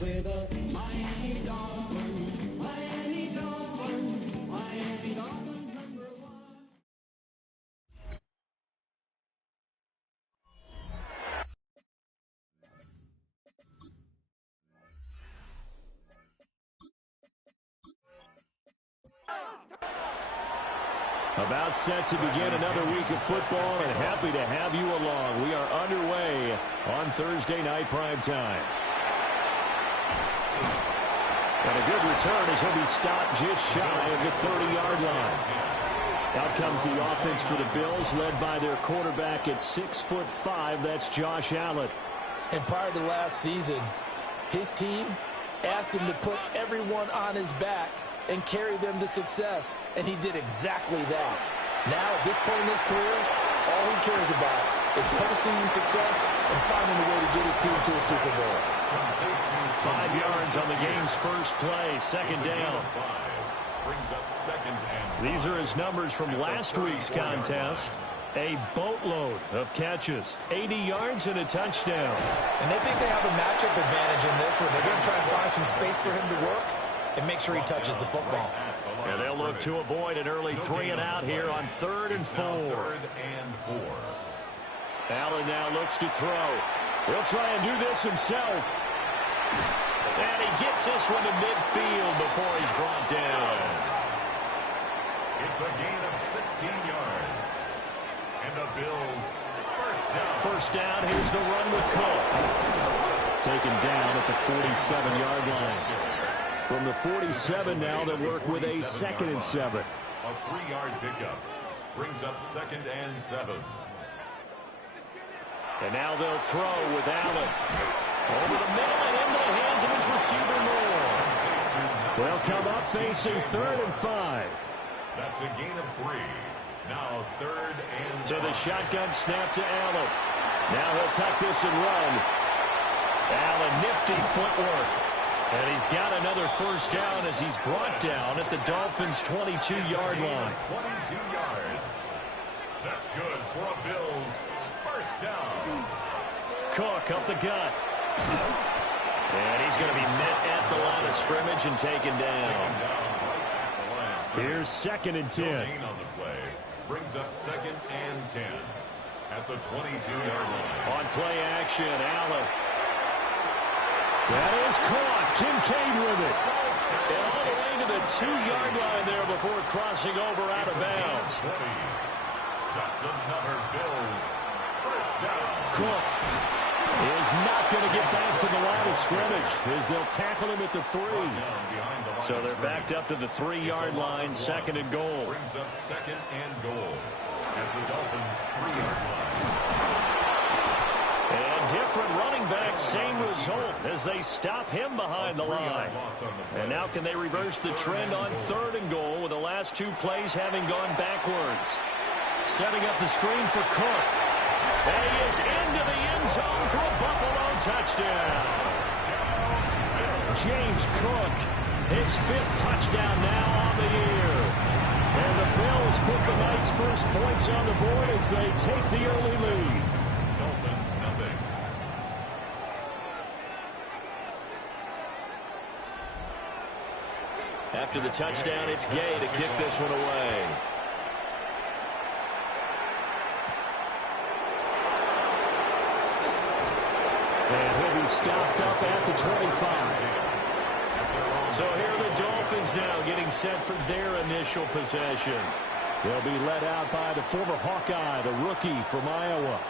with the Miami Dolphins, Miami Dolphins, Miami Dolphins #1. About set to begin another week of football, and happy to have you along. We are underway on Thursday night primetime. And a good return as he'll be stopped just shy of the 30-yard line. Out comes the offense for the Bills, led by their quarterback at 6'5". That's Josh Allen. And prior to last season, his team asked him to put everyone on his back and carry them to success, and he did exactly that. Now, at this point in his career, all he cares about is postseason success and finding a way to get his team to a Super Bowl. 5 yards on the game's first play, second down. These are his numbers from last week's contest. A boatload of catches, 80 yards and a touchdown. And they think they have a matchup advantage in this one. They're going to try and find some space for him to work and make sure he touches the football. And they'll look to avoid an early 3 and out here on 3rd and 4. Allen now looks to throw. He'll try and do this himself. And he gets this one to midfield before he's brought down. It's a gain of 16 yards. And the Bills first down. First down, here's the run with Cook. Taken down at the 47-yard line. From the 47 now, they'll work with a 2nd and 7. A 3-yard pickup brings up 2nd and 7. And now they'll throw with Allen. Over the middle and into the hands of his receiver Moore. They'll come up facing 3rd and 5. That's a gain of 3. Now 3rd and 5. So the shotgun snap to Allen. Now he'll tuck this and run. Allen, nifty footwork. And he's got another first down as he's brought down at the Dolphins' 22-yard line. 22 yards. That's good for a Bills first down. Cook up the gut. And he's going to be met at the line of scrimmage and taken down. Here's 2nd and 10. On the play brings up 2nd and 10 at the 22-yard line. On play action, Allen. That is caught. Kincaid with it. And all the way to the 2-yard line there before crossing over out of bounds. That's another Bills first down. Cook is not going to get back to the line of scrimmage as they'll tackle him at the 3. So they're backed up to the 3-yard line, 2nd and goal. Brings up 2nd and goal at the Dolphins' 3-yard line. And different running backs, same result as they stop him behind the line. And now can they reverse the trend on 3rd and goal with the last 2 plays having gone backwards. Setting up the screen for Cook. And he is into the end zone for a Buffalo touchdown. James Cook, his 5th touchdown now on the year. And the Bills put the night's first points on the board as they take the early lead. Dolphins nothing. After the touchdown, it's Gay to kick this one away. And he'll be stopped up at the 25. So here are the Dolphins now getting set for their initial possession. They'll be led out by the former Hawkeye, the rookie from Iowa.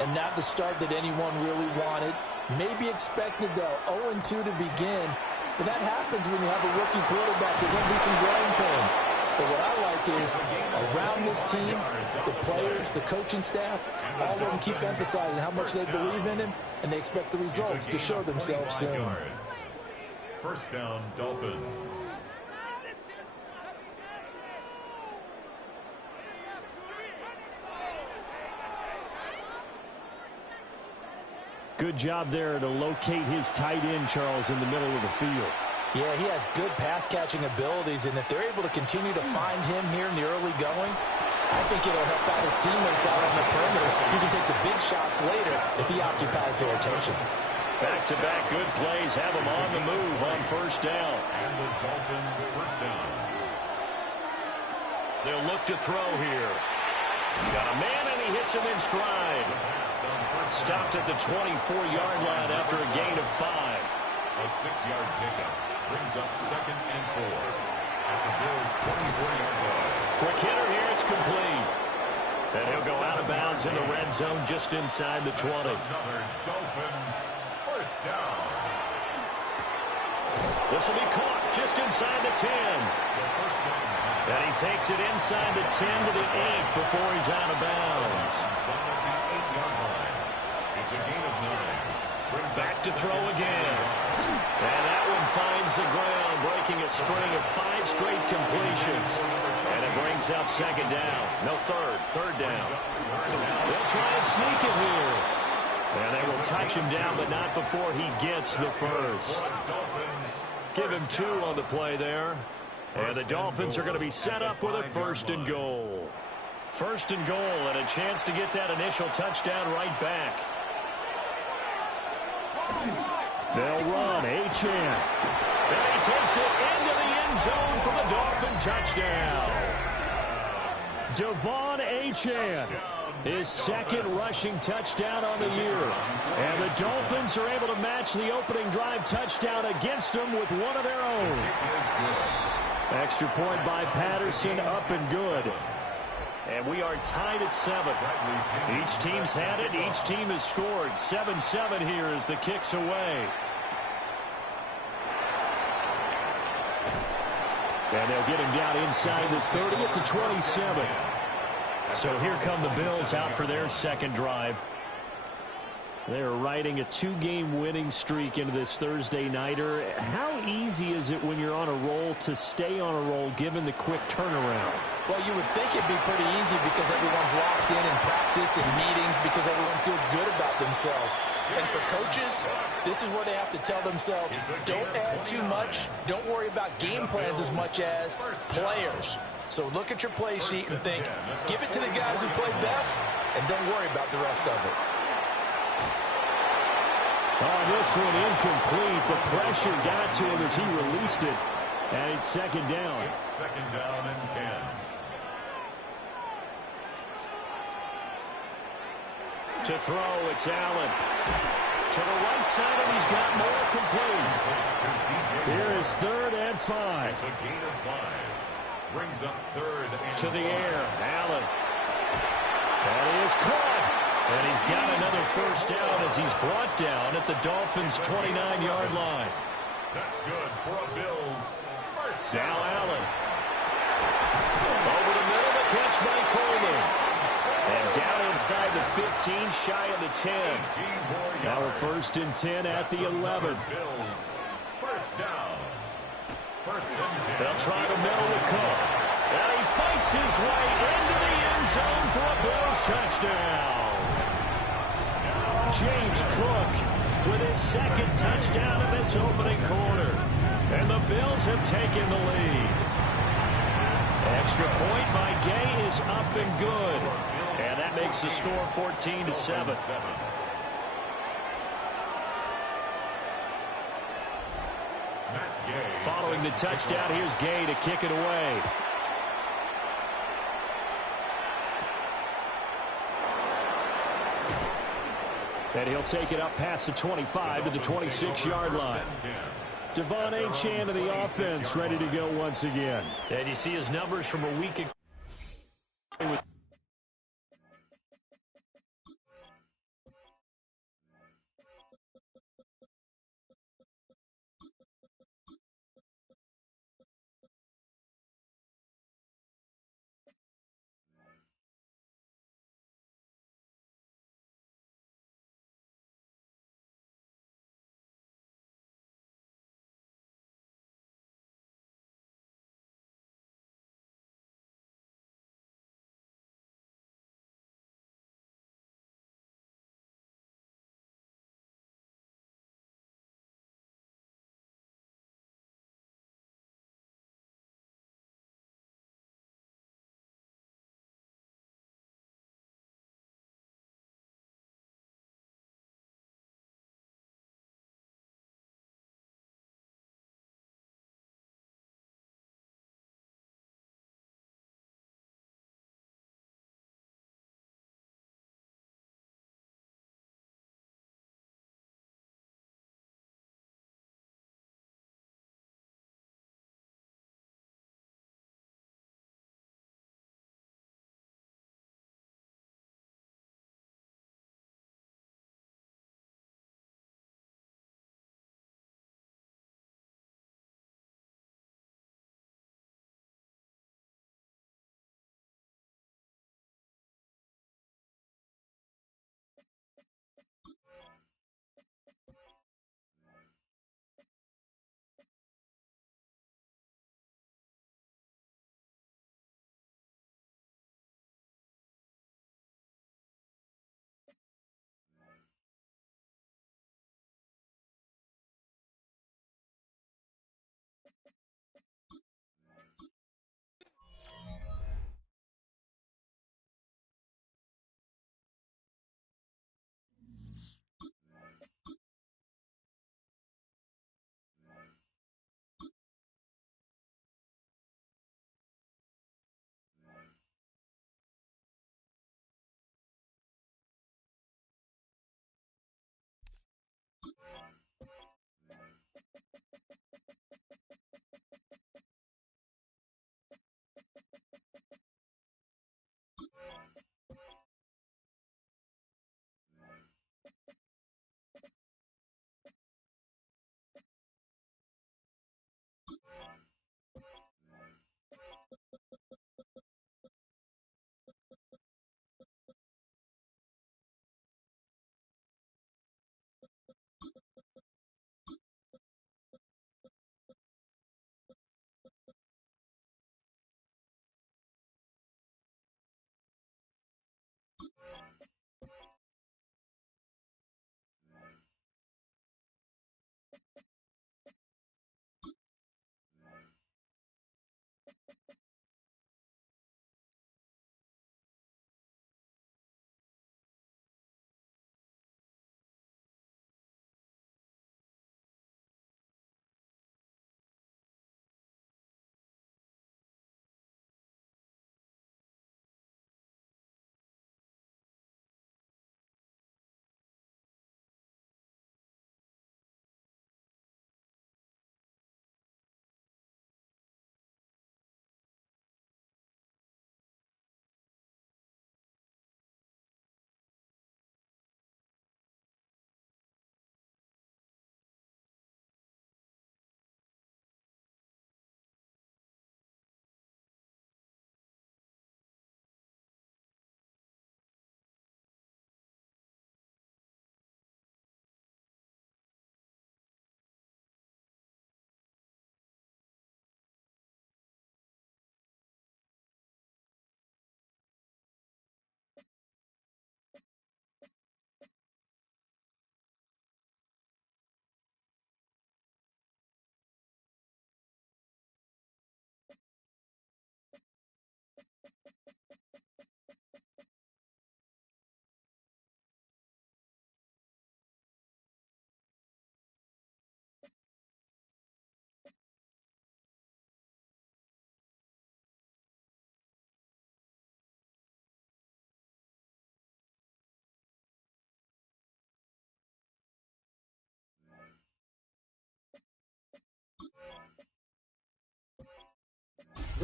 And not the start that anyone really wanted. Maybe expected, though, 0-2 to begin. But that happens when you have a rookie quarterback. There's going to be some growing pains. But what I like is, around this team, the players, the coaching staff, all of them keep emphasizing how much they believe in him, and they expect the results to show themselves soon. First down, Dolphins. Good job there to locate his tight end, Charles, in the middle of the field. Yeah, he has good pass-catching abilities, and if they're able to continue to find him here in the early going, I think it'll help out his teammates out on the perimeter. You can take the big shots later if he occupies their attention. Back-to-back good plays have them on the move on first down. And the Dolphins first down. They'll look to throw here. Got a man, and he hits him in stride. Stopped at the 24-yard line after a gain of 5. A 6-yard pickup brings up 2nd and 4 at the Bills' 24-yard line. Quick hitter here, it's complete. And he'll go out of bounds in the red zone just inside the 20. Another Dolphins first down. This will be caught just inside the 10. The first down pass. And he takes it inside the 10 to the 8 before he's out of bounds. Down at the 8-yard line. It's a gain of 9. Brings Back up to throw 2nd again. And that one finds the ground, breaking a string of 5 straight completions. And it brings up 2nd down. No, third down. They'll try and sneak it here. And they will touch him down, but not before he gets the first. Give him 2 on the play there. And the Dolphins are going to be set up with a 1st and goal. 1st and goal, and a chance to get that initial touchdown right back. They'll run. Achane. And he takes it into the end zone for the Dolphin touchdown. Devon Achane, his 2nd rushing touchdown on the year. And the Dolphins are able to match the opening drive touchdown against them with one of their own. Extra point by Patterson, up and good. And we are tied at 7. Each team's had it. Each team has scored. 7-7 here as the kick's away. And they'll get him down inside the 30 at the 27. So here come the Bills out for their 2nd drive. They're riding a 2-game winning streak into this Thursday nighter. How easy is it when you're on a roll to stay on a roll given the quick turnaround? Well, you would think it'd be pretty easy because everyone's locked in practice and meetings because everyone feels good about themselves. And for coaches, this is where they have to tell themselves, don't add too much. Don't worry about game plans as much as players. So look at your play sheet and think, give it to the guys who played best, and don't worry about the rest of it. Oh, this one incomplete. The pressure got to him as he released it. And it's 2nd down. It's 2nd down and 10. To throw, it's Allen. To the right side, and he's got more complete. Here is 3rd and 5. It's a gain of 5. Brings up 3rd and To the 5. air, Allen. And he is caught. And he's got another first down as he's brought down at the Dolphins' 29-yard line. That's good for a Bills first down. Now Allen. Over the middle, the catch by Coleman. And down inside the 15, shy of the 10. 18 more Now a yards. 1st and 10 at the 11. Bills first down. 1st and 10. They'll try the middle with Cook. And he fights his way into the end zone for a Bills touchdown. James Cook with his 2nd touchdown in this opening quarter. And the Bills have taken the lead. Extra point by Gay is up and good. And that makes the score 14-7. Following the touchdown, here's Gay to kick it away. And he'll take it up past the 25 to the 26-yard line. Devon Achane of the offense ready to go once again. And you see his numbers from a week ago.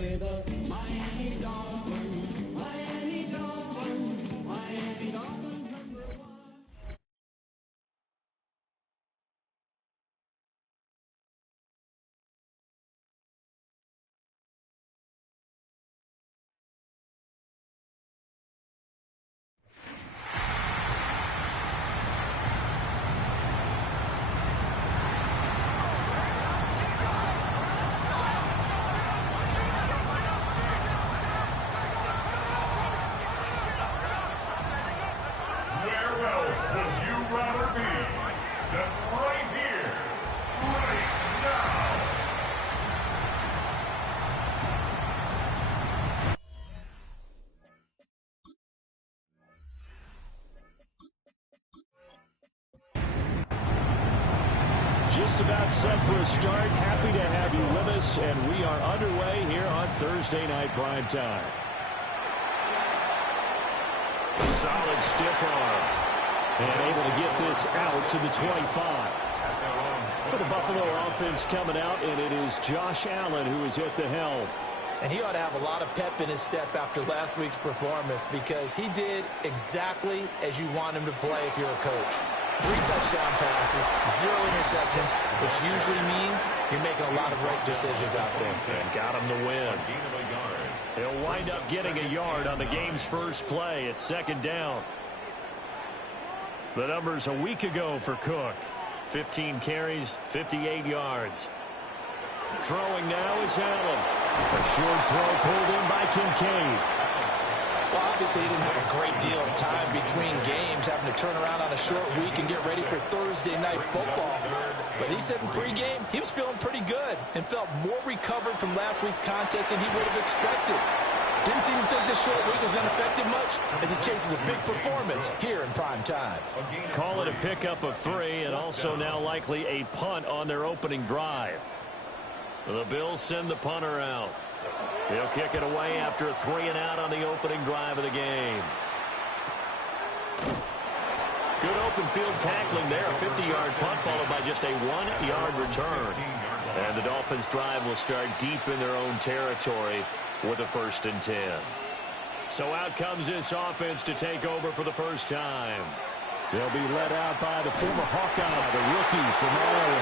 We're the Miami Dolphins, Miami Dolphins, Miami Dolphins #1. Where else would you rather be than right here, right now? Just about set for a start. Happy to have you with us, and we are underway here on Thursday Night Prime Time. Solid stiff arm. And able to get this out to the 25. For the Buffalo offense coming out, and it is Josh Allen who is at the helm. And he ought to have a lot of pep in his step after last week's performance because he did exactly as you want him to play if you're a coach. 3 touchdown passes, 0 interceptions, which usually means you're making a lot of right decisions out there. And got him to win. He'll wind up getting a yard on the game's first play. It's 2nd down. The numbers a week ago for Cook. 15 carries, 58 yards. Throwing now is Allen. A short throw pulled in by Kincaid. Well, obviously, he didn't have a great deal of time between games, having to turn around on a short week and get ready for Thursday night football. But he said in pregame he was feeling pretty good and felt more recovered from last week's contest than he would have expected. Didn't seem to think this short week was going to affect him much as he chases a big performance here in prime time. Call it a pickup of 3 and also now likely a punt on their opening drive. The Bills send the punter out. He'll kick it away after a 3 and out on the opening drive of the game. Good open field tackling there. A 50-yard punt followed by just a 1-yard return. And the Dolphins drive will start deep in their own territory with a 1st and 10. So out comes this offense to take over for the first time. They'll be led out by the former Hawkeye, the rookie from Iowa.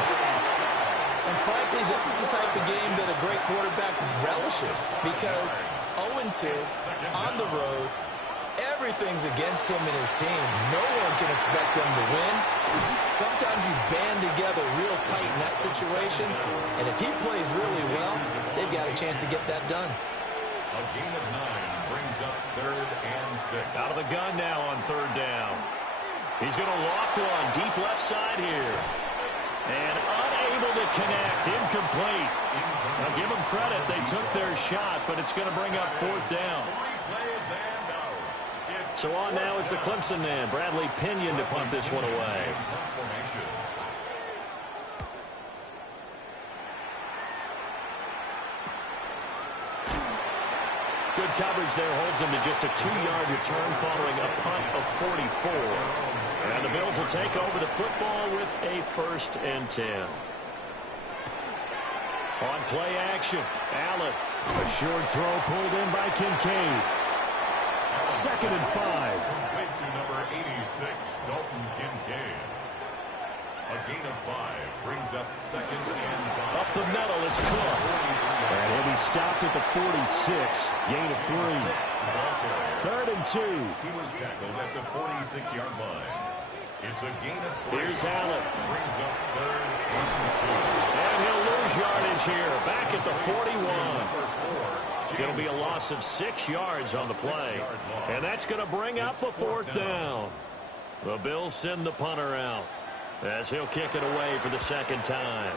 And frankly, this is the type of game that a great quarterback relishes because 0-2 on the road, everything's against him and his team. No one can expect them to win. Sometimes you band together real tight in that situation, and if he plays really well, they've got a chance to get that done. A gain of 9 brings up 3rd and 6. Out of the gun now on 3rd down. He's going to loft one deep left side here. And unable to connect. Incomplete. Now give them credit. They took their shot, but it's going to bring up 4th down. So on now is the Clemson man, Bradley Pinion, to punt this one away. Good coverage there holds him to just a 2-yard return following a punt of 44. And the Bills will take over the football with a 1st and 10. On play action, Allen. A short throw pulled in by Kincaid. 2nd and 5. To number 86, Dalton Kincaid. A gain of 5 brings up 2nd and 5. Up the middle, it's Cook. And he'll be stopped at the 46. Gain of 3. 3rd and 2. He was tackled at the 46-yard line. It's a gain of 3. Here's Allen. Brings up 3rd and 2. And he'll lose yardage here. Back at the 41. It'll be a loss of 6 yards on the play. And that's going to bring up a 4th down. The Bills send the punter out as he'll kick it away for the 2nd time.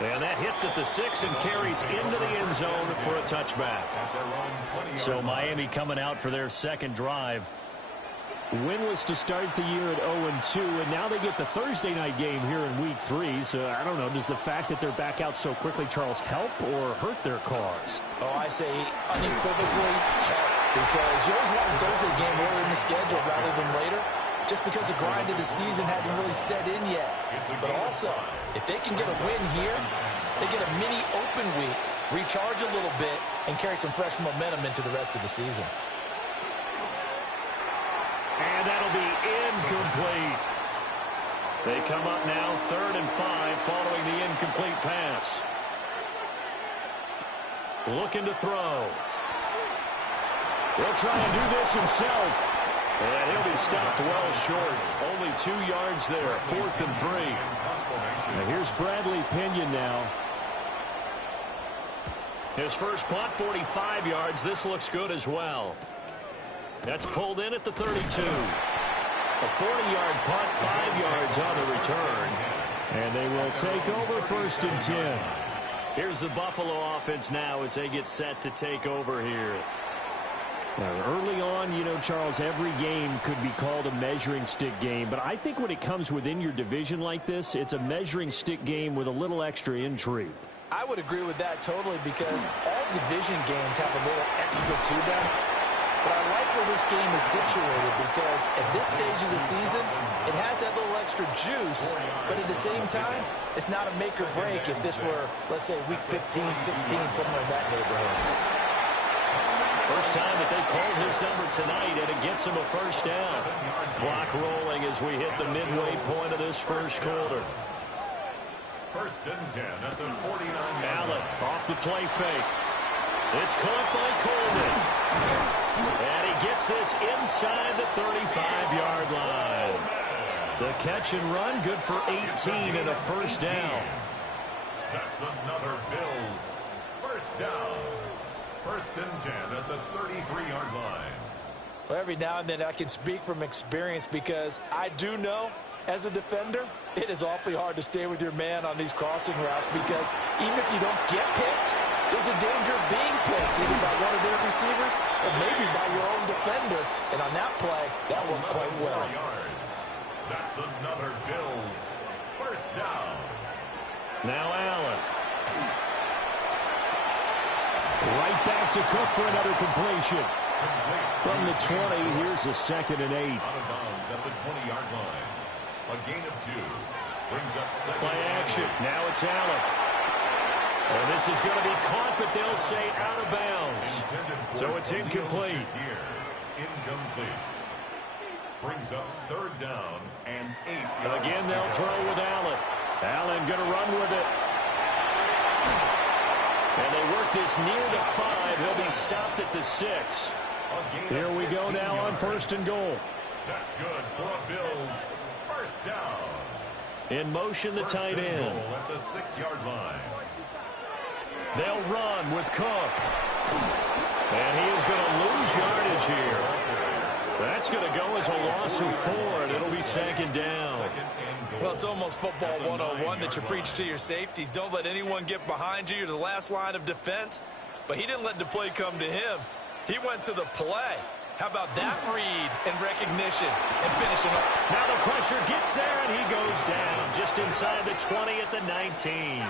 And that hits at the 6 and carries into the end zone for a touchback. So Miami coming out for their 2nd drive. Winless to start the year at 0-2, and now they get the Thursday night game here in Week 3. So I don't know, does the fact that they're back out so quickly, Charles, help or hurt their cause? Oh, I say unequivocally help, because you always want a Thursday game earlier in the schedule rather than later. just because the grind of the season hasn't really set in yet. But also, if they can get a win here, they get a mini open week, recharge a little bit, and carry some fresh momentum into the rest of the season. And that'll be incomplete. They come up now 3rd and 5 following the incomplete pass. Looking to throw. He'll try and do this himself. And he'll be stopped well short. Only 2 yards there. 4th and 3. Now here's Bradley Pinion now. His first punt, 45 yards. This looks good as well. That's pulled in at the 32. A 40-yard punt, 5 yards on the return. And they will take over 1st and 10. Here's the Buffalo offense now as they get set to take over here. Now, early on, you know, Charles, every game could be called a measuring stick game. But I think when it comes within your division like this, it's a measuring stick game with a little extra intrigue. I would agree with that totally because all division games have a little extra to them. But I like where this game is situated because at this stage of the season, it has that little extra juice, but at the same time, it's not a make or break if this were, let's say, week 15, 16, somewhere in that neighborhood. First time that they called his number tonight, and it gets him a first down. Clock rolling as we hit the midway point of this first quarter. 1st and 10 at the 49. Allen off the play fake. It's caught by Coleman. And he gets this inside the 35-yard line. The catch and run, good for 18 and a first down. That's another Bills first down. 1st and 10 at the 33-yard line. Well, every now and then I can speak from experience because I do know, as a defender, it is awfully hard to stay with your man on these crossing routes because even if you don't get picked, there's a danger of being picked either by one of their receivers or maybe by your own defender. And on that play, that worked quite well. That's another Bills first down. Now Allen. Right back to Cook for another completion. From the 20, here's the 2nd and 8. Out of bounds at the 20-yard line. A gain of 2. Brings up 2nd. Play action. Now it's Allen. And this is going to be caught, but they'll say out of bounds. So it's incomplete. Here. Incomplete. Brings up 3rd down and 8 yards. Again, they'll throw with Allen. Allen going to run with it. And they work this near the 5. He'll be stopped at the 6. Here we go now on 1st and goal. That's good for a Bills first down. In motion, the tight end. At the 6-yard line. They'll run with Cook. And he is going to lose yardage here. That's going to go as a loss of 4, and it'll be 2nd down. Well, it's almost football 101 that you preach to your safeties. Don't let anyone get behind you. You're the last line of defense. But he didn't let the play come to him. He went to the play. How about that read and recognition and finishing up? Now the pressure gets there, and he goes down just inside the 20 at the 19.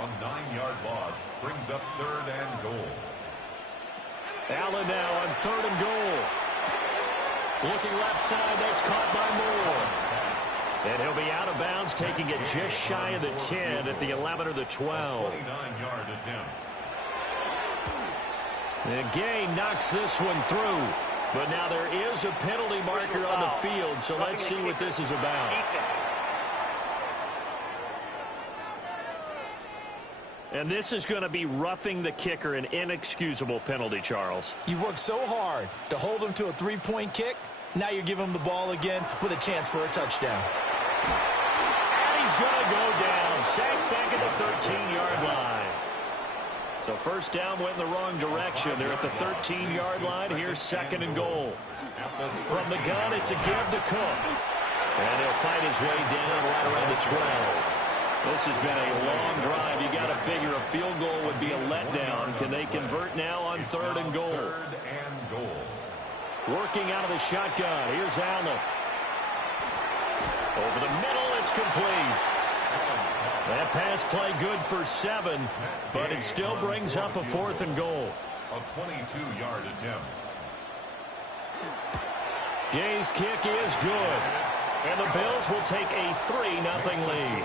A 9-yard loss brings up 3rd and goal. Allen now on 3rd and goal. Looking left side, that's caught by Moore. And he'll be out of bounds, taking it just shy of the 10 at the 11 or the 12. 29-yard attempt. And Gay knocks this one through. But now there is a penalty marker on the field, so let's see what this is about. And this is going to be roughing the kicker, an inexcusable penalty, Charles. You've worked so hard to hold him to a 3-point kick. Now you give him the ball again with a chance for a touchdown. And he's going to go down. Sacked back at the 13-yard line. So first down went in the wrong direction. They're at the 13-yard line. Here's 2nd and goal. From the gun, it's a give to Cook. And he'll fight his way down right around the 12. This has been a long drive. You got to figure a field goal would be a letdown. Can they convert now on 3rd and goal? 3rd and goal. Working out of the shotgun. Here's Allen. Over the middle, it's complete. That pass play good for 7, but it still brings up a 4th and goal. A 22-yard attempt. Gay's kick is good. And the Bills will take a 3-0 lead.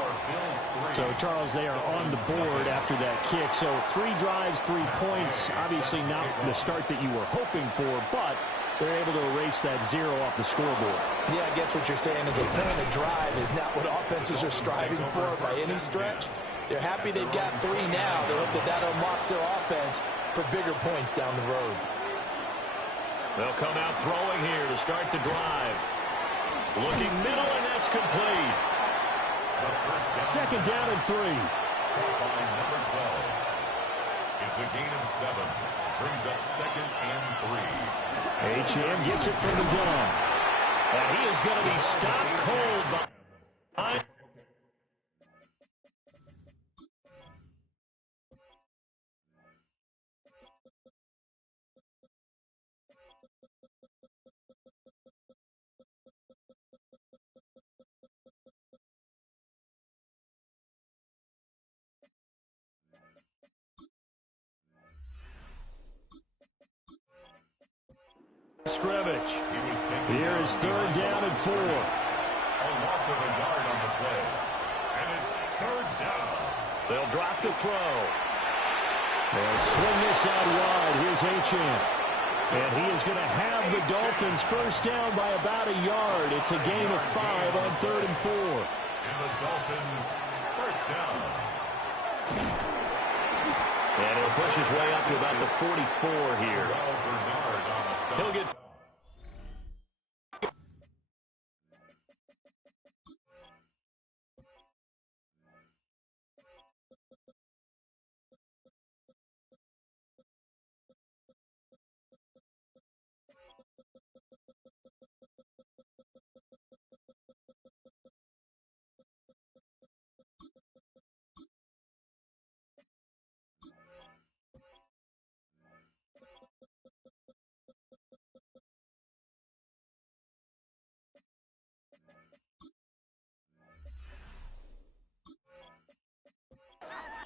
So, Charles, they are on the board after that kick. So 3 drives, 3 points. Obviously not the start that you were hoping for, but they're able to erase that 0 off the scoreboard. Yeah, I guess what you're saying is a point of drive is not what offenses are striving for by any stretch. They're happy they've got 3 now. They hope that unlocks their offense for bigger points down the road. They'll come out throwing here to start the drive. Looking middle, and that's complete. Second down and 3. Number 12. It's a gain of 7. Brings up second and 3. H.M. gets it from the gun. And he is going to be stopped cold by... scrimmage. Here is third down and 4. A loss of a yard on the play. And it's third down. They'll drop the throw. They'll swing this out wide. Here's H.M. And he is going to have the Dolphins first down by about a yard. It's a gain of 5 on third and 4. And the Dolphins first down. And he'll push his way up to about the 44 here. He'll get...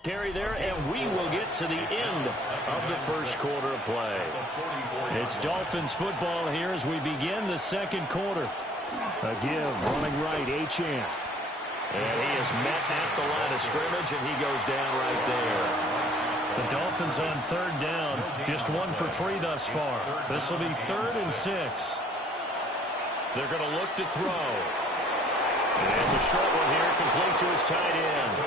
carry there, and we will get to the end of the first quarter of play. It's Dolphins football here as we begin the second quarter. A give, running right, H.M. And he is met at the line of scrimmage, and he goes down right there. The Dolphins on third down, just 1 for 3 thus far. This will be 3rd and 6. They're going to look to throw. And it's a short one here, complete to his tight end.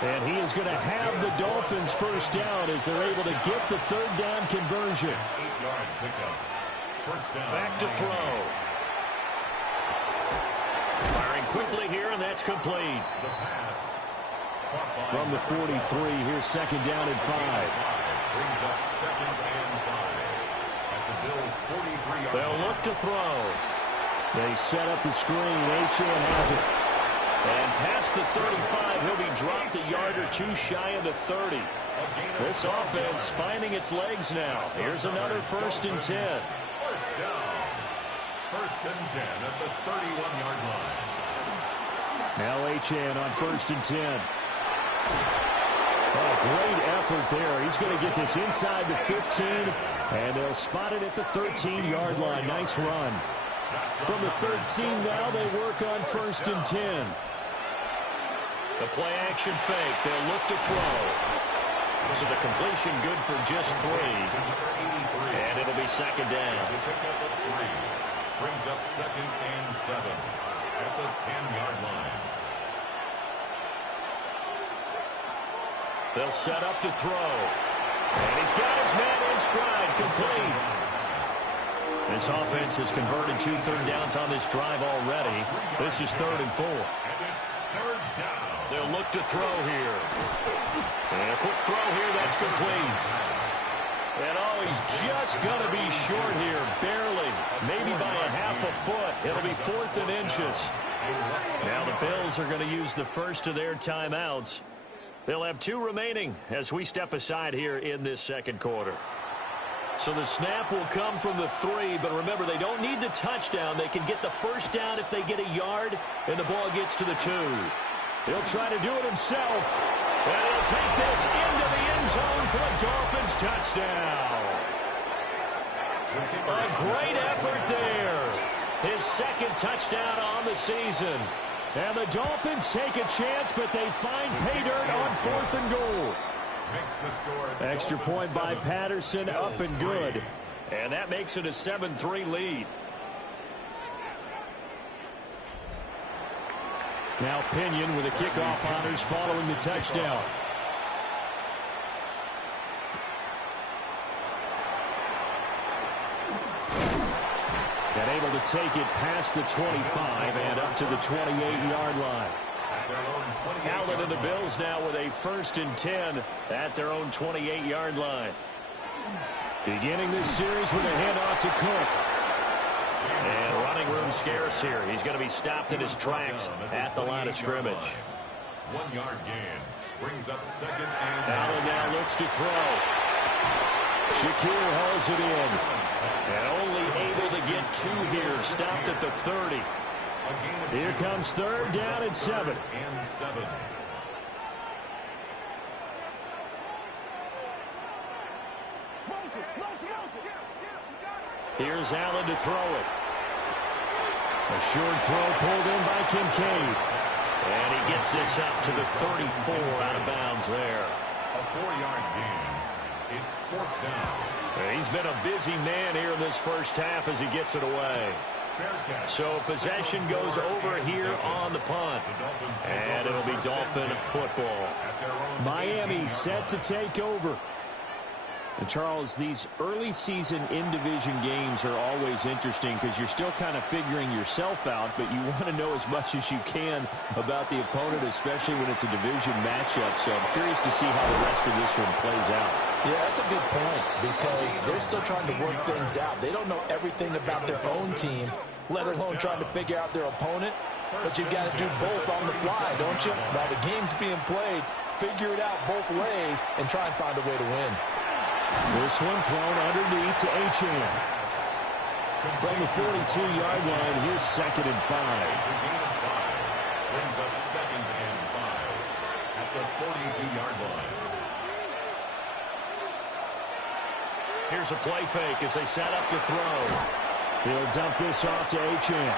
And he is going to have the Dolphins first down as they're able to get the third down conversion. 8-yard pickup. First down. Back to throw. Firing quickly here, and that's complete. The pass. From the 43, here's second down and 5. Brings up second and 5. At the Bills' 43-yard. They'll look to throw. They set up the screen. H.M. has it. And past the 35, he'll be dropped a yard or 2 shy of the 30. This offense finding its legs now. Here's another 1st and 10. First down. 1st and 10 at the 31-yard line. Now H.M. on 1st and 10. Oh, great effort there. He's going to get this inside the 15, and they'll spot it at the 13-yard line. Nice run. From the 13 now, they work on 1st and 10. The play-action fake. They'll look to throw. So the completion good for just 3. And it'll be second down. Brings up second and 7 at the 10-yard line. They'll set up to throw. And he's got his man in stride, complete. This offense has converted 2 third downs on this drive already. This is 3rd and 4. And it's third down. They'll look to throw here. And a quick throw here, that's complete. And oh, he's just going to be short here, barely. Maybe by a half a foot. It'll be 4th and inches. Now the Bills are going to use the first of their timeouts. They'll have 2 remaining as we step aside here in this second quarter. So the snap will come from the 3, but remember, they don't need the touchdown. They can get the first down if they get a yard, and the ball gets to the 2. He'll try to do it himself. And he'll take this into the end zone for a Dolphins touchdown. A great effort there. His second touchdown on the season. And the Dolphins take a chance, but they find pay dirt on 4th and goal. Extra point by Patterson, up and good. And that makes it a 7-3 lead. Now Pinion with a kickoff honors following the touchdown. And able to take it past the 25 and up to the 28-yard line. Allen and the Bills now with a 1st and 10 at their own 28-yard line. Beginning this series with a handoff to Cook. And running room scarce here. He's going to be stopped in his tracks at the line of scrimmage. 1-yard gain brings up 2nd and Allen now looks to throw. Shakir hauls it in. And only able to get 2 here. Stopped at the 30. Here comes 3rd down and 7. Here's Allen to throw it. A short throw pulled in by Kincaid. And he gets this up to the 34 out of bounds there. A 4-yard gain. It's 4th down. He's been a busy man here in this first half as he gets it away. So possession goes over here on the punt. And it'll be Dolphin football. Miami set to take over. And Charles, these early season in-division games are always interesting because you're still kind of figuring yourself out, but you want to know as much as you can about the opponent, especially when it's a division matchup. So I'm curious to see how the rest of this one plays out. Yeah, that's a good point because they're still trying to work things out. They don't know everything about their own team, let alone trying to figure out their opponent. But you've got to do both on the fly, don't you? While the game's being played, figure it out both ways and try and find a way to win. This one thrown underneath to Achane. From the 42-yard line, here's 2nd and 5. Brings up 2nd and 5 at the 42-yard line. Here's a play fake as they set up to throw. He'll dump this off to Achane.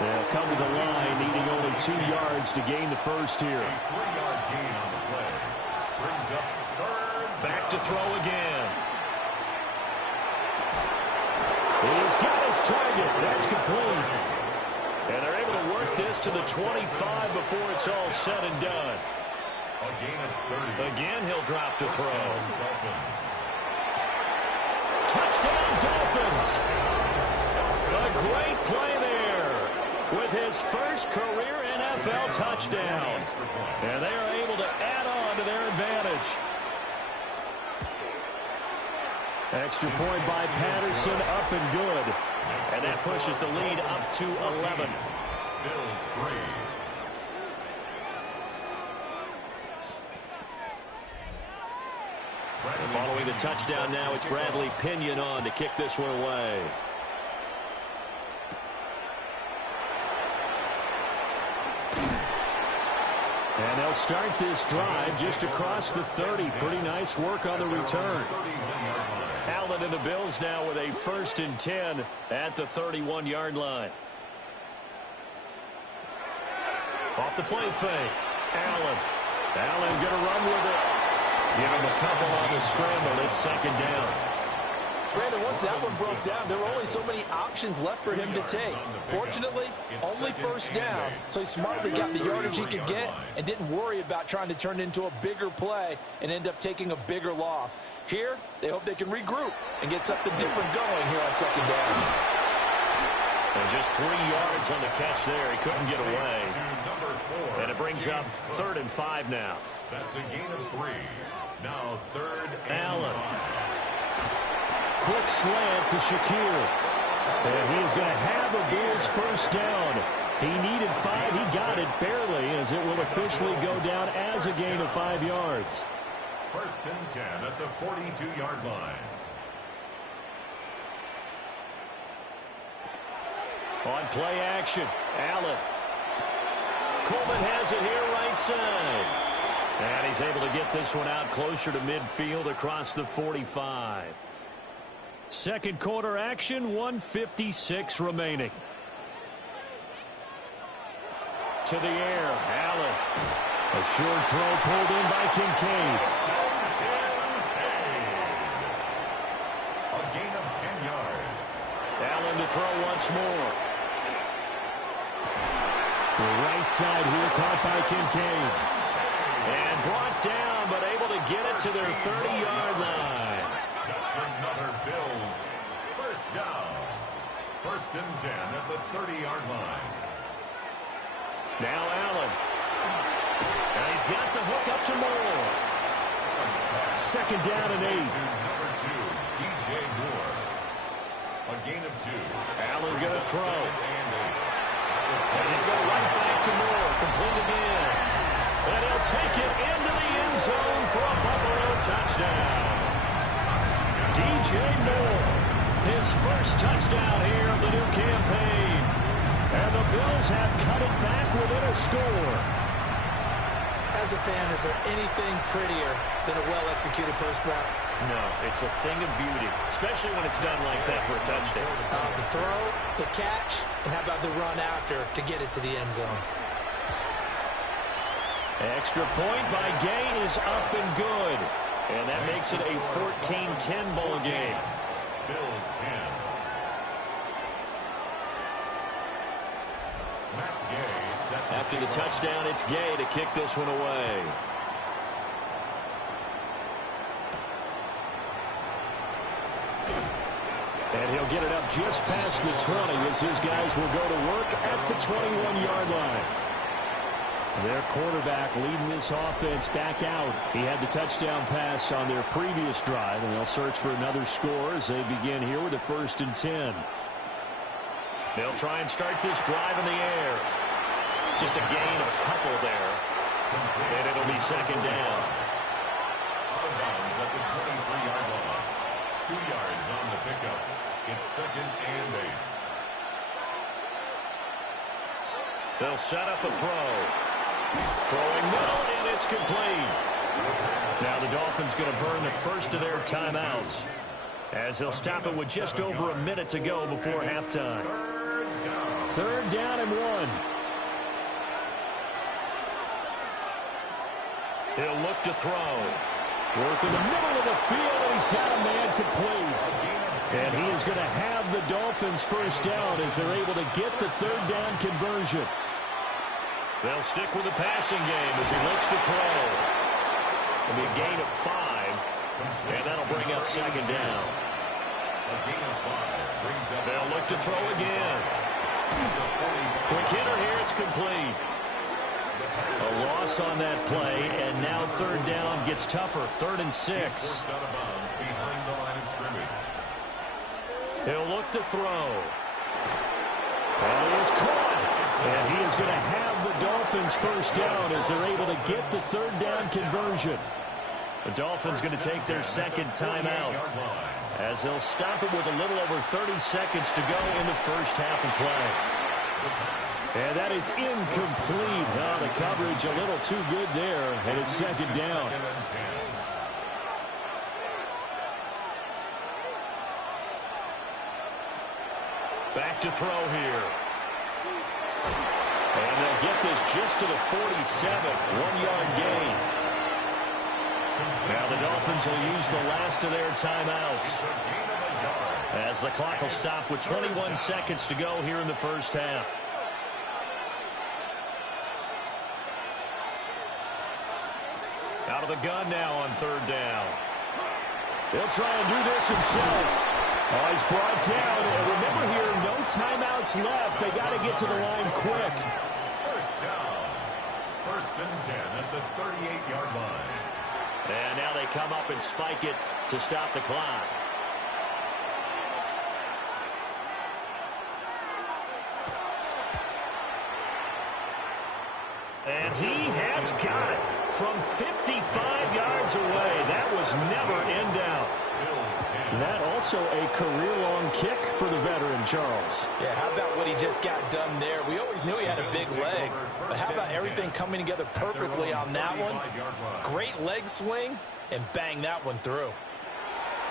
They'll come to the line, needing only 2 yards to gain the first here. A 3-yard gain on the play. Brings up 3rd. Back to throw again. He's got his target. That's complete. And they're able to work this to the 25 before it's all said and done. A gain of 30. Again, he'll drop to throw. Touchdown, Dolphins. A great play there with his first career NFL touchdown. And they are able to add on to their advantage. Extra point by Patterson, up and good. And that pushes the lead up to 11. Bills 3. Following the touchdown now, it's Bradley Pinion on to kick this one away. And they'll start this drive just across the 30. Pretty nice work on the return. Allen and the Bills now with a 1st and 10 at the 31-yard line. Off the play fake. Allen going to run with it. Give him a couple on the scramble. It's 2nd down. Brandon, once that one broke down, there were only so many options left for him to take. Fortunately, only 1st down, so he smartly got the yardage he could get and didn't worry about trying to turn it into a bigger play and end up taking a bigger loss. Here, they hope they can regroup and get something different going here on 2nd down. And just 3 yards on the catch there. He couldn't get away. And it brings up 3rd and 5 now. That's a gain of 3. Now 3rd and Allen. 5. Quick slant to Shakir. And he is going to have a Bills 1st down. He needed 5. He got it barely as it will officially go down as a gain of 5 yards. 1st and 10 at the 42-yard line. On play action, Allen. Coleman has it here right side. And he's able to get this one out closer to midfield across the 45. Second quarter action, 1:56 remaining. To the air, Allen. A short throw pulled in by Kincaid. A gain of 10 yards. Allen to throw once more. The right side here caught by Kincaid. And brought down, but able to get it to their 30-yard line. That's another Bills first down. First and 10 at the 30-yard line. Now Allen. And he's got the hook up to Moore. Second down and 8. Number 2, DJ Moore. A gain of 2. Allen going to throw. And he'll go right back to Moore. Complete again. And he'll take it into the end zone for a Buffalo touchdown. DJ Moore, his first touchdown here of the new campaign. And the Bills have cut it back within a score. As a fan, is there anything prettier than a well-executed post route? No, it's a thing of beauty, especially when it's done like that for a touchdown. The throw, the catch, and how about the run after to get it to the end zone? Extra point by Gain is up and good. And that makes it a 14-10 ball game. Bills 10. After the touchdown, it's Gay to kick this one away. And he'll get it up just past the 20 as his guys will go to work at the 21-yard line. Their quarterback leading this offense back out. He had the touchdown pass on their previous drive, and they'll search for another score as they begin here with a 1st and 10. They'll try and start this drive in the air. Just a gain of a couple there. And it'll be second down. Out of bounds at the 23-yard line. 2 yards on the pickup. It's second and 8. They'll set up a throw. Throwing middle, and it's complete. Now the Dolphins going to burn the first of their timeouts as they'll stop it with just over a minute to go before halftime. Third down and 1. He'll look to throw. Work in the middle of the field, and he's got a man complete. And he is going to have the Dolphins first down as they're able to get the third down conversion. They'll stick with the passing game as he looks to throw. It'll be a gain of 5, and that'll bring up second down. They'll look to throw again. Quick hitter here, it's complete. A loss on that play, and now third down gets tougher. 3rd and 6. He'll look to throw. And he is caught. And he is going to have the Dolphins first down as they're able to get the third down conversion. The Dolphins going to take their second timeout as they'll stop it with a little over 30 seconds to go in the first half of play. And that is incomplete. Oh, the coverage a little too good there, and it's second down. Back to throw here. And they'll get this just to the 47th, 1-yard gain. Now the Dolphins will use the last of their timeouts as the clock will stop with 21 seconds to go here in the first half. Out of the gun now on third down. He'll try and do this himself. Oh, he's brought down. And remember here, no timeouts left. They got to get to the line quick. First down. 1st and 10 at the 38-yard line. And now they come up and spike it to stop the clock. And he has got it from 55 yards away. That was never in doubt. That also a career-long kick for the veteran, Charles. Yeah, how about what he just got done there? We always knew he had a big leg, but how about everything coming together perfectly on that one? Great leg swing, and bang that one through.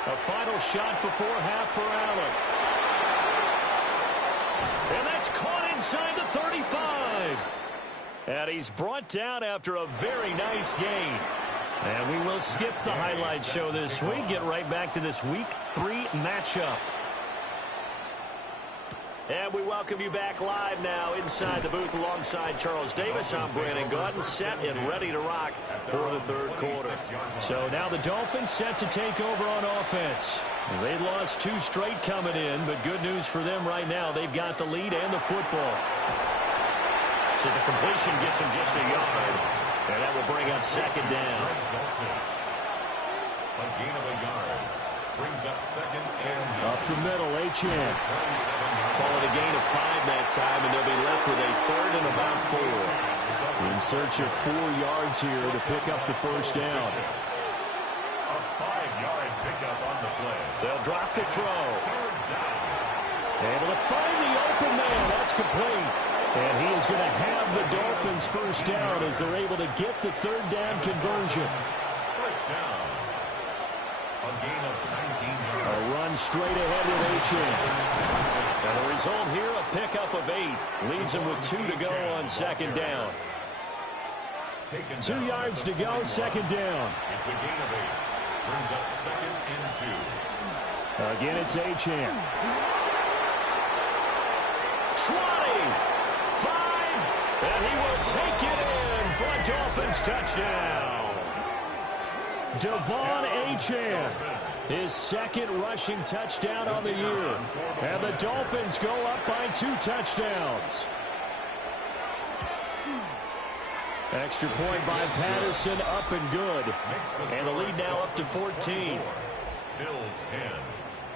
A final shot before half for Allen. And that's caught inside the 35. And he's brought down after a very nice gain. And we will skip the highlight show this week. Get right back to this Week 3 matchup. And we welcome you back live now inside the booth alongside Charles Davis. I'm Brandon Gaudin, set and ready to rock for the third quarter. So now the Dolphins set to take over on offense. They lost 2 straight coming in, but good news for them right now. They've got the lead and the football. So the completion gets him just a yard, and that will bring up second down. A gain of a yard. Brings up second and Up the middle, Achane. Call it a gain of 5 that time, and they'll be left with a third and about 4. In search of 4 yards here to pick up the first down. a 5-yard pickup on the play. They'll drop the throw. Able to find the open man. That's complete. And he is going to have the Dolphins first down as they're able to get the third down conversion. First down. A gain of 19 yards. A run straight ahead with Achane. And the result here, a pickup of 8. Leaves him with 2 to go on second down. 2 yards to go, second down. It's a gain of 8. Brings up second and 2. Again, it's Achane. 20, 5, and he will take it in for a Dolphins touchdown. Devon Achane, his second rushing touchdown on the year. And the Dolphins go up by 2 touchdowns. Extra point by Patterson, up and good. And the lead now up to 14. Bills 10.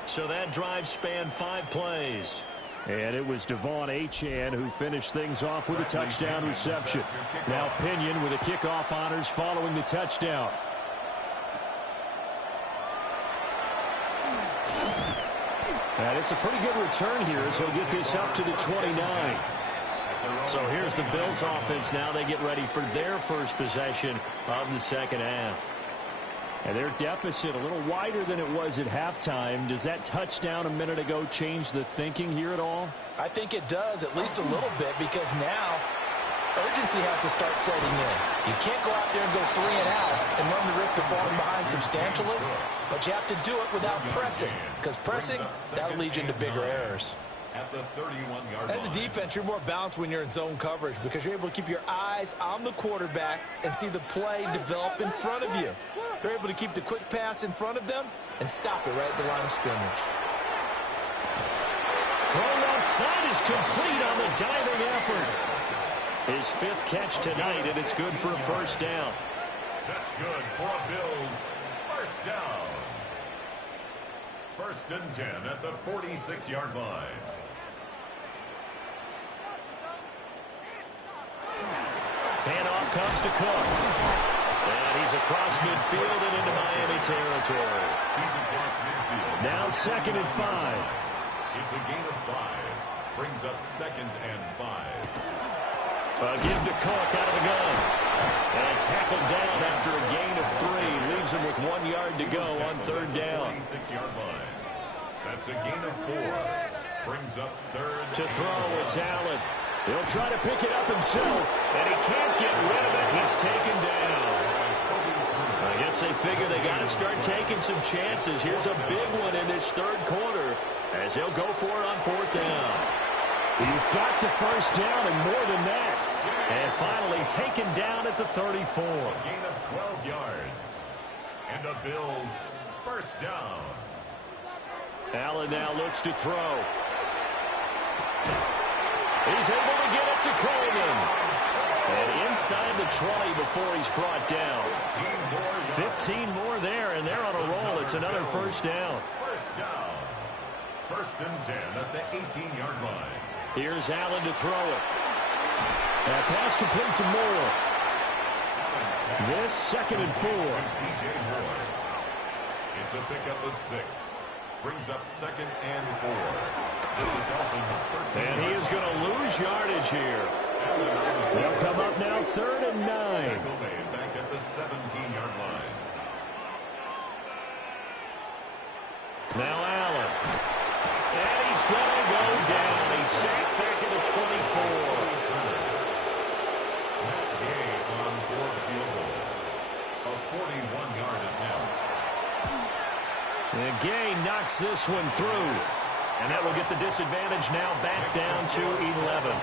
So that drive spanned 5 plays. And it was Devon Achane who finished things off with a touchdown reception. Now Pinion with the kickoff honors following the touchdown. And it's a pretty good return here as he'll get this up to the 29. So here's the Bills offense now. They get ready for their first possession of the second half. And their deficit a little wider than it was at halftime. Does that touchdown a minute ago change the thinking here at all? I think it does, at least a little bit, because now urgency has to start setting in. You can't go out there and go 3 and out and run the risk of falling behind substantially, but you have to do it without pressing, because pressing, that'll lead you into bigger errors. At the 31-yard As a defense, you're more balanced when you're in zone coverage because you're able to keep your eyes on the quarterback and see the play develop in front of you. You're able to keep the quick pass in front of them and stop it right at the line of scrimmage. Throw left side is complete on the diving effort. His 5th catch tonight, and it's good for a first down. That's good for a Bills first down. First and 10 at the 46-yard line. Handoff comes to Cook. And he's across midfield and into Miami territory. He's across midfield. Now second and 5. It's a gain of 5. Brings up second and 5. Give to Cook out of the gun. And tackled down after a gain of 3. Leaves him with 1 yard to go on third down. 46-yard line. That's a gain of 4. Brings up third. To throw, it's Allen. He'll try to pick it up himself. And he can't get rid of it. He's taken down. I guess they figure they got to start taking some chances. Here's a big one in this third quarter as he'll go for it on fourth down. He's got the first down and more than that. And finally taken down at the 34. Gain of 12 yards. And the Bills first down. Allen now looks to throw. He's able to get it to Coleman. And inside the 20 before he's brought down. 15 more there, and they're on a roll. It's another first down. First down. First and 10 at the 18-yard line. Here's Allen to throw it. That pass complete to Moore. This second and 4. DJ Moore. It's a pickup of 6. Brings up second and 4. The Dolphins 13. And he is going to lose yardage here. They'll come up now third and 9. Tackle made back at the 17-yard line. Now Allen. And he's going to go down. He's sacked back at the 24. On for the field goal. A 41-yard attempt. And Gay knocks this one through. And that will get the disadvantage now back down to 11.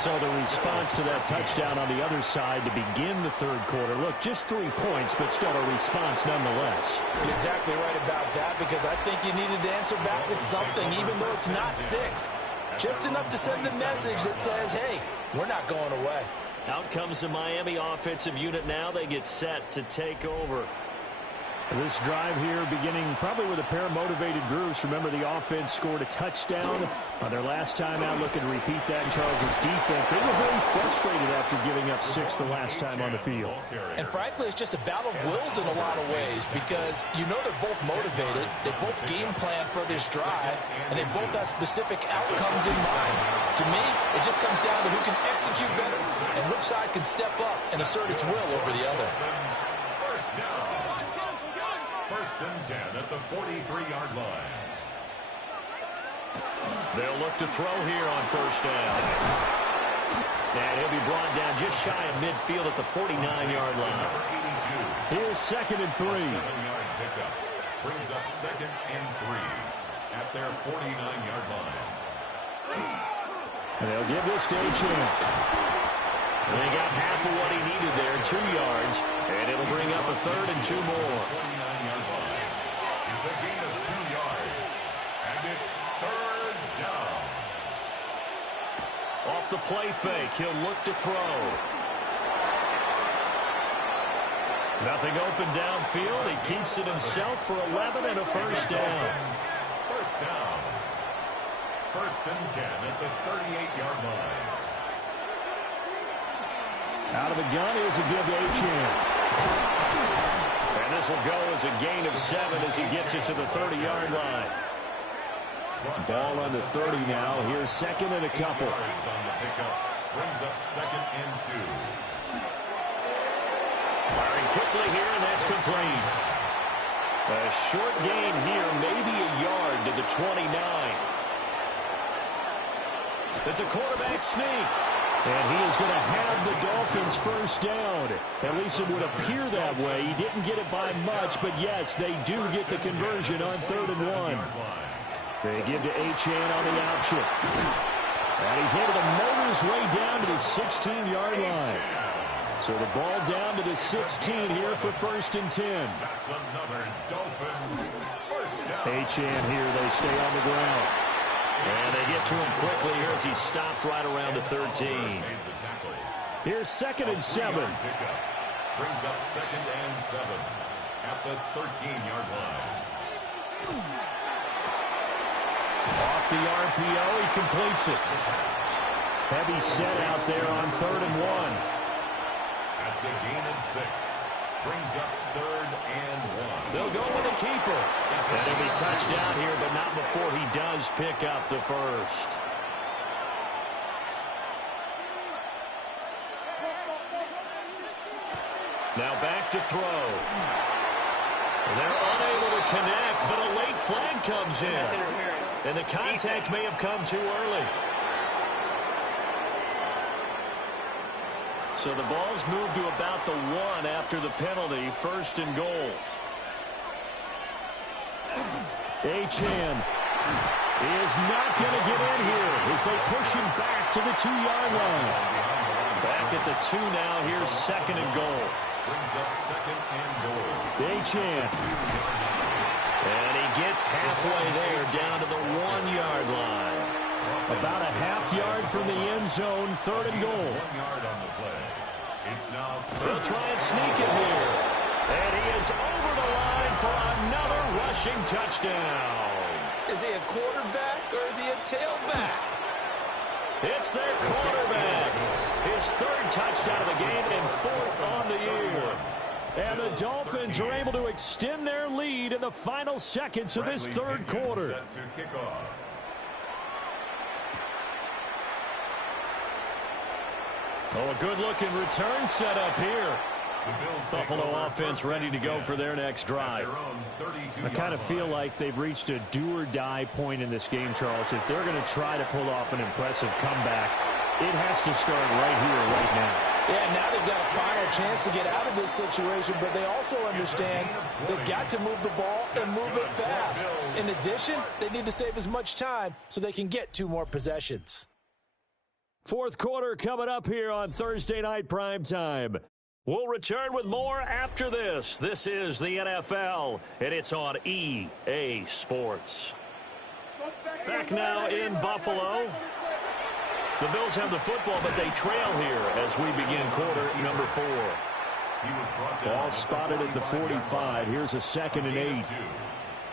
So the response to that touchdown on the other side to begin the third quarter. Look, just 3 points, but still a response nonetheless. You're exactly right about that, because I think you needed to answer back with something, even though it's not 6. Just enough to send a message that says, hey, we're not going away. Out comes the Miami offensive unit now. They get set to take over. This drive here beginning probably with a pair of motivated groups. Remember, the offense scored a touchdown on their last time out, looking to repeat that in Charles' defense. They were very frustrated after giving up 6 the last time on the field. And frankly, it's just a battle of wills in a lot of ways, because you know they're both motivated, they both game plan for this drive, and they both have specific outcomes in mind. To me, it just comes down to who can execute better and which side can step up and assert its will over the other. First down. First and 10 at the 43-yard line. They'll look to throw here on first down. And he'll be brought down just shy of midfield at the 49-yard line. Here's 2nd and 3. 7-yard pickup. Brings up 2nd and 3 at their 49-yard line. And they'll give this to H.M. And they got half of what he needed there, 2 yards. And it'll bring up a 3rd and 2 more. 49-yard line. It's a gain of 2 yards. And it's 3rd down. Off the play fake, he'll look to throw. Nothing open downfield. He keeps it himself for 11 and a first down. First down. First and 10 at the 38-yard line. Out of the gun, here's a give to H.M. And this will go as a gain of 7 as he gets it to the 30-yard line. Ball on the 30 now. Here's 2nd and a couple. Yards on the pickup. Brings up 2nd and 2. Firing quickly here, and that's complete. A short gain here, maybe a yard to the 29. It's a quarterback sneak. And he is going to have the Dolphins first down. At least it would appear that way. He didn't get it by much, but yes, they do get the conversion on 3rd and 1. They give to Achane on the option. And he's able to motor his way down to the 16-yard line. So the ball down to the 16 here for 1st and 10. That's another Dolphins first down. Achane here, they stay on the ground. And they get to him quickly here as he stopped right around the 13. Here's 2nd and 7. Brings up 2nd and 7 at the 13-yard line. Off the RPO, he completes it. Heavy set out there on 3rd and 1. That's a gain of 6. Brings up 3rd and 1. They'll go with a keeper. And he'll be touched down here, but not before he does pick up the first. Now back to throw. They're unable to connect, but a late flag comes in. And the contact may have come too early. So the ball's moved to about the 1 after the penalty, 1st and goal. Achane is not going to get in here as they push him back to the 2-yard line. Back at the 2 now. Here's 2nd and goal. Brings up 2nd and goal. Achane. And he gets halfway there down to the 1-yard line. About a half yard from the end zone, 3rd and goal. 1 yard on the play. It's now They'll try and sneak it here. And he is over the line for another rushing touchdown. Is he a quarterback or is he a tailback? It's their quarterback. His 3rd touchdown of the game and 4th on the year. And the Dolphins are able to extend their lead in the final seconds of this 3rd quarter. set to kick off. Oh, a good-looking return set up here. Buffalo offense ready to go for their next drive. I kind of feel like they've reached a do-or-die point in this game, Charles. If they're going to try to pull off an impressive comeback, it has to start right here, right now. Yeah, now they've got a final chance to get out of this situation, but they also understand they've got to move the ball and move it fast. In addition, they need to save as much time so they can get 2 more possessions. Fourth quarter coming up here on Thursday Night Primetime. We'll return with more after this. This is the NFL, and it's on EA Sports. Back now in Buffalo. The Bills have the football, but they trail here as we begin quarter number 4. Ball spotted at the 45. Here's a 2nd and 8.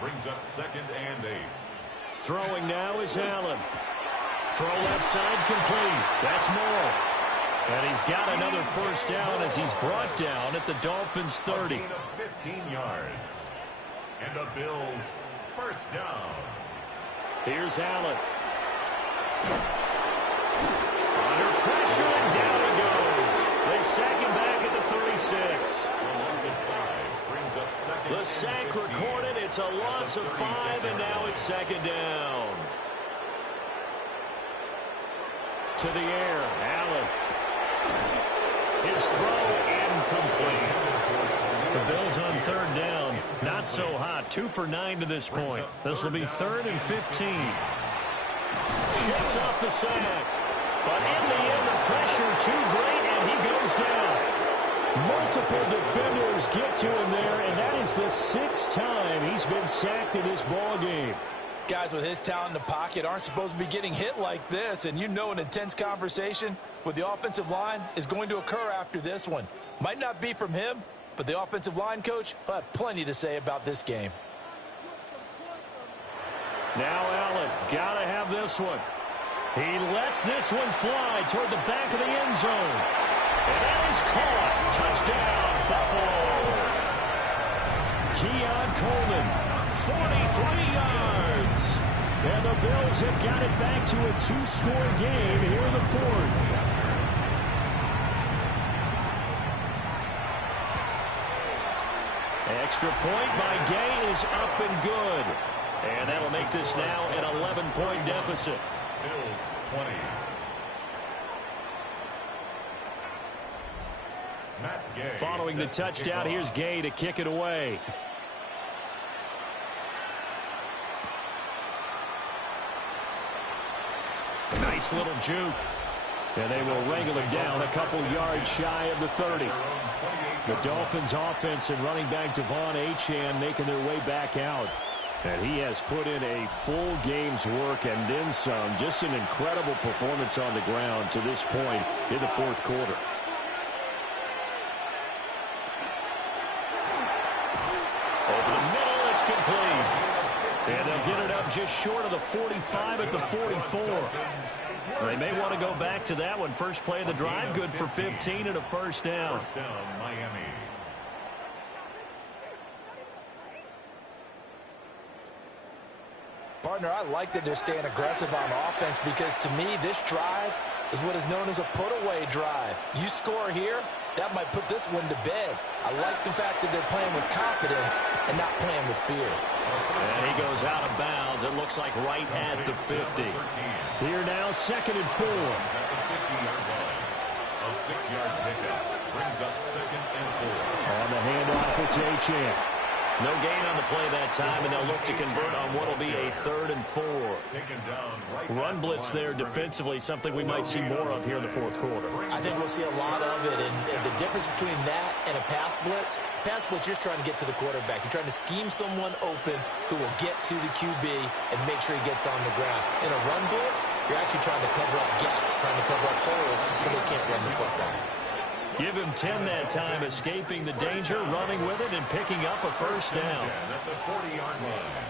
Brings up 2nd and 8. Throwing now is Allen. Throw left side complete. That's Moore. And he's got another first down as he's brought down at the Dolphins' 30. 15 yards. And the Bills first down. Here's Allen. Under pressure, and down he goes. They sack him back at the 36. The sack recorded. It's a loss of 5, and now it's 2nd down. To the air, Allen. His throw incomplete. The Bills on 3rd down. Not so hot. 2 for 9 to this point. This will be 3rd and 15. Shakes off the sack. But in the end, the pressure too great, and he goes down. Multiple defenders get to him there, and that is the 6th time he's been sacked in this ball game. Guys with his talent in the pocket aren't supposed to be getting hit like this, and you know an intense conversation with the offensive line is going to occur after this one. Might not be from him, but the offensive line coach will have plenty to say about this game. Now Allen, gotta have this one. He lets this one fly toward the back of the end zone. And that is caught. Touchdown, Buffalo. Keon Coleman, 43 yards. And the Bills have got it back to a 2-score game here in the 4th. Extra point by Gay is up and good. And that'll make this now an 11-point deficit. Bills 20. Matt Gay. Following the touchdown, here's Gay to kick it away. Nice little juke. And they will wrangle him down a couple yards shy of the 30. The Dolphins offense and running back Devon Achane making their way back out. And he has put in a full game's work and then some. Just an incredible performance on the ground to this point in the 4th quarter. Over the middle, it's complete. And they'll get it up just short of the 45 at the 44. They may want to go back to that one. First play of the drive, good for 15 and a first down. First down, Miami. Partner, I like that they're staying aggressive on offense because to me, this drive is what is known as a put-away drive. You score here, that might put this one to bed. I like the fact that they're playing with confidence and not playing with fear. And he goes out of bounds. It looks like right at the 50. Here now, 2nd and 4. At the 50-yard line. A 6-yard pickup brings up 2nd and 4. On the handoff, it's Achane. No gain on the play that time, and they'll look to convert on what will be a 3rd and 4. Taken down right. Run blitz there defensively, something we might see more of here in the 4th quarter. I think we'll see a lot of it, and the difference between that and a pass blitz, you're just trying to get to the quarterback. You're trying to scheme someone open who will get to the QB and make sure he gets on the ground. In a run blitz, you're actually trying to cover up gaps, trying to cover up holes so they can't run the football. Give him 10 that time, escaping the danger, running with it, and picking up a first down. At the 40-yard line.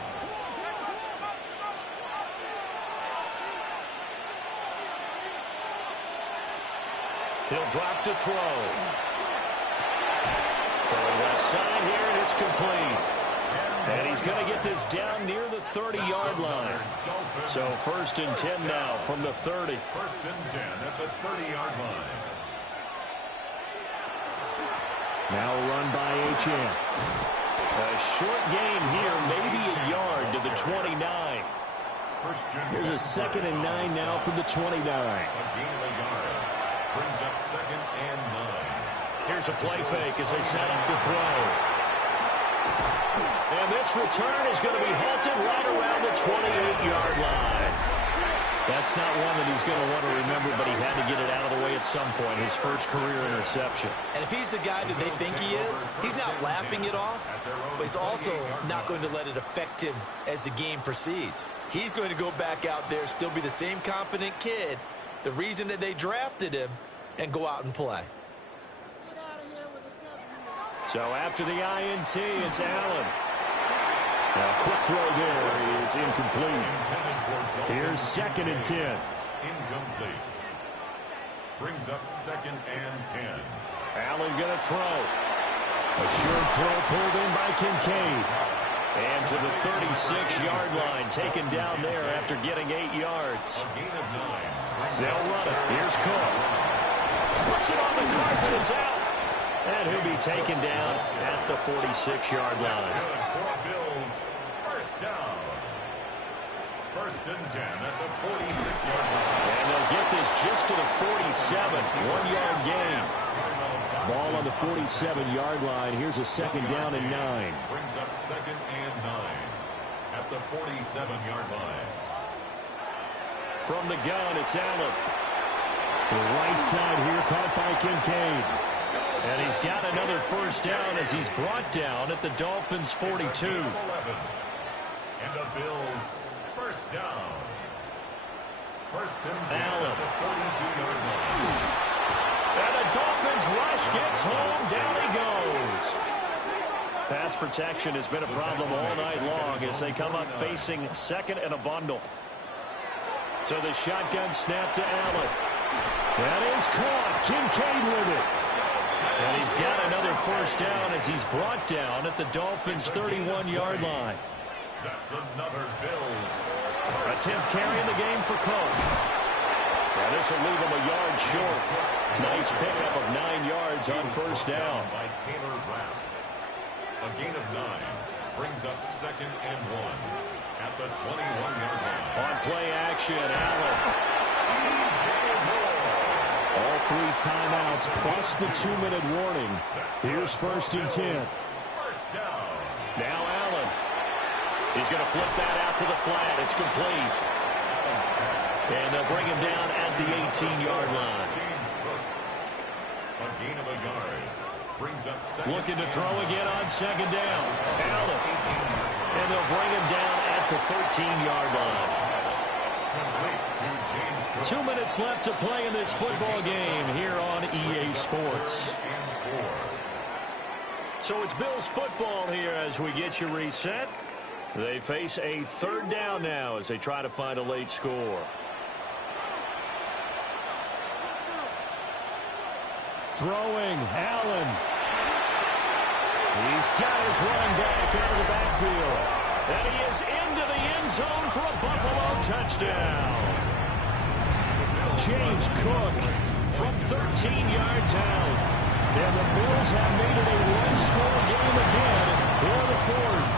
He'll drop to throw. Throwing left side here, and it's complete. And he's going to get this down near the 30-yard line. So 1st and 10 now from the 30. 1st and 10 at the 30-yard line. Now a run by HN. A short gain here, maybe a yard to the 29. Here's a 2nd and 9 now from the 29. A gain of a yard. Brings up 2nd and 9. Here's a play fake as they set up to throw. And this return is going to be halted right around the 28-yard line. That's not one that he's going to want to remember, but he had to get it out of the way at some point, his first career interception. And if he's the guy that they think he is, he's not laughing it off, but he's also not going to let it affect him as the game proceeds. He's going to go back out there, still be the same confident kid, the reason that they drafted him, and go out and play. So after the INT, it's Allen. A quick throw there is incomplete. Here's 2nd and 10. Incomplete. Brings up 2nd and 10. Allen going to throw. A short throw pulled in by Kincaid. And to the 36-yard line, taken down there after getting 8 yards. A gain of 9. They'll run it. Here's Cook. Puts it on the carpet. It's out. And he'll be taken down at the 46-yard line. For Bills, first down. 1st and 10 at the 46-yard line. And they'll get this just to the 47. 1-yard gain. Ball on the 47-yard line. Here's a 2nd down and 9. Brings up 2nd and 9 at the 47-yard line. From the gun, it's Allen. The right side here caught by Kincaid. And he's got another first down as he's brought down at the Dolphins' 42. And the Bills, first down. 1st and 10 Allen. at the 42-yard line. And the Dolphins rush gets home. Down he goes. Pass protection has been a problem all night long as they come up facing 2nd and a bundle. So the shotgun snap to Allen. That is caught. Kincaid with it. And he's got another first down as he's brought down at the Dolphins' 31-yard line. That's another Bills. A 10th carry in the game for Cook. Now this will leave him a yard short. Nice pickup of 9 yards on first down. By Taylor Rapp. A gain of 9 brings up 2nd and 1 at the 21-yard line. On play action, Allen. All 3 timeouts plus the 2-minute warning. Here's 1st and 10. First down. Now Allen. He's going to flip that out to the flat. It's complete. And they'll bring him down at the 18-yard line. James Cook. A gain of a yard. Brings up 2nd. Looking to throw again on 2nd down. Allen. And they'll bring him down at the 13-yard line. Complete to James Cook. 2 minutes left to play in this football game here on EA Sports. So it's Bills football here as we get you reset. They face a 3rd down now as they try to find a late score. Throwing, Allen. He's got his running back out of the backfield. And he is into the end zone for a Buffalo touchdown. James Cook From 13 yards out. And the Bills have made it a one-score game again here in the 4th.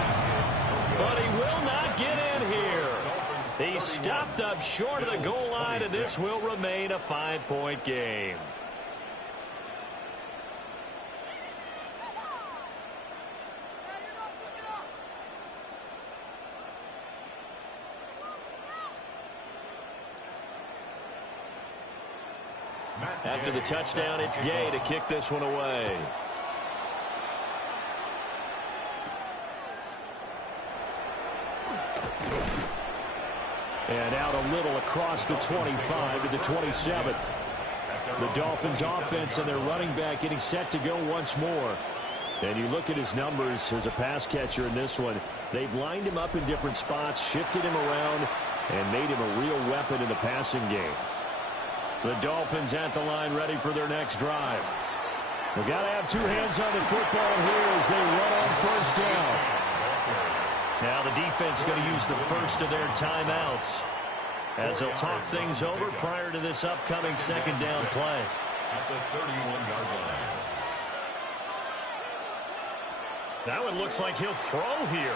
But he will not get in here. He stopped up short of the goal line, and this will remain a 5-point game. After the touchdown, it's Gay to kick this one away. And out a little across the 25 to the 27. The Dolphins offense and their running back getting set to go once more. And you look at his numbers as a pass catcher in this one. They've lined him up in different spots, shifted him around, and made him a real weapon in the passing game. The Dolphins at the line ready for their next drive. We've got to have 2 hands on the football here as they run on first down. Now the defense going to use the first of their timeouts as they'll talk things over prior to this upcoming 2nd down play. At the 31-yard line. Now it looks like he'll throw here.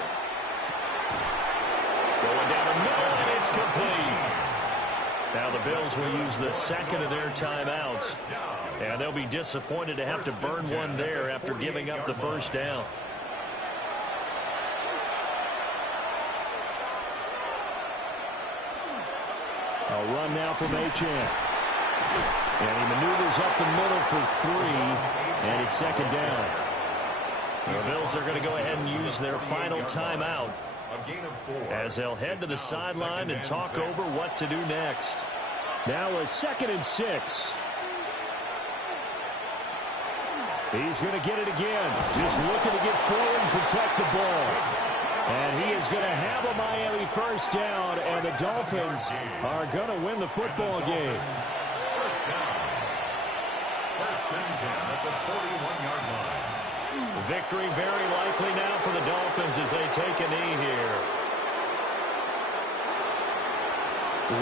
Going down the middle, and it's complete. Now the Bills will use the second of their timeouts. And they'll be disappointed to have to burn one there after giving up the first down. A run now from Achane. And he maneuvers up the middle for 3, and it's second down. The Bills are going to go ahead and use their final timeout as they'll head to the sideline and talk over what to do next. Now a 2nd and 6. He's going to get it again. Just looking to get forward and protect the ball. And he is going to have a Miami first down, and the Dolphins are going to win the football game. First down. First and 10 at the 41-yard line. Victory very likely now for the Dolphins as they take a knee here.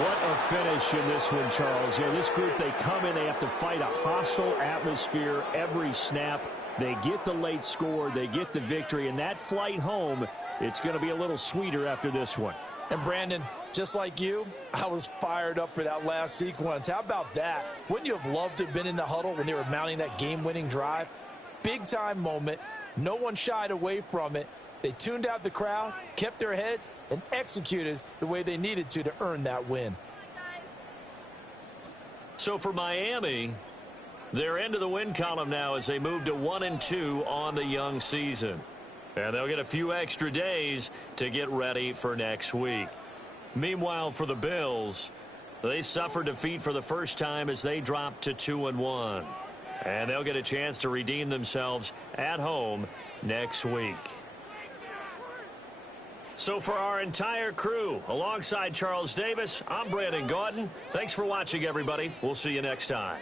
What a finish in this one, Charles. You know, this group, they come in, they have to fight a hostile atmosphere every snap. They get the late score, they get the victory, and that flight home, it's going to be a little sweeter after this one. And Brandon, just like you, I was fired up for that last sequence. How about that? Wouldn't you have loved to have been in the huddle when they were mounting that game-winning drive? Big-time moment. No one shied away from it. They tuned out the crowd, kept their heads, and executed the way they needed to earn that win. So for Miami, they're into the win column now as they move to 1-2 on the young season. And they'll get a few extra days to get ready for next week. Meanwhile, for the Bills, they suffered defeat for the first time as they dropped to 2-1. And they'll get a chance to redeem themselves at home next week. So for our entire crew, alongside Charles Davis, I'm Brandon Gaudin. Thanks for watching, everybody. We'll see you next time.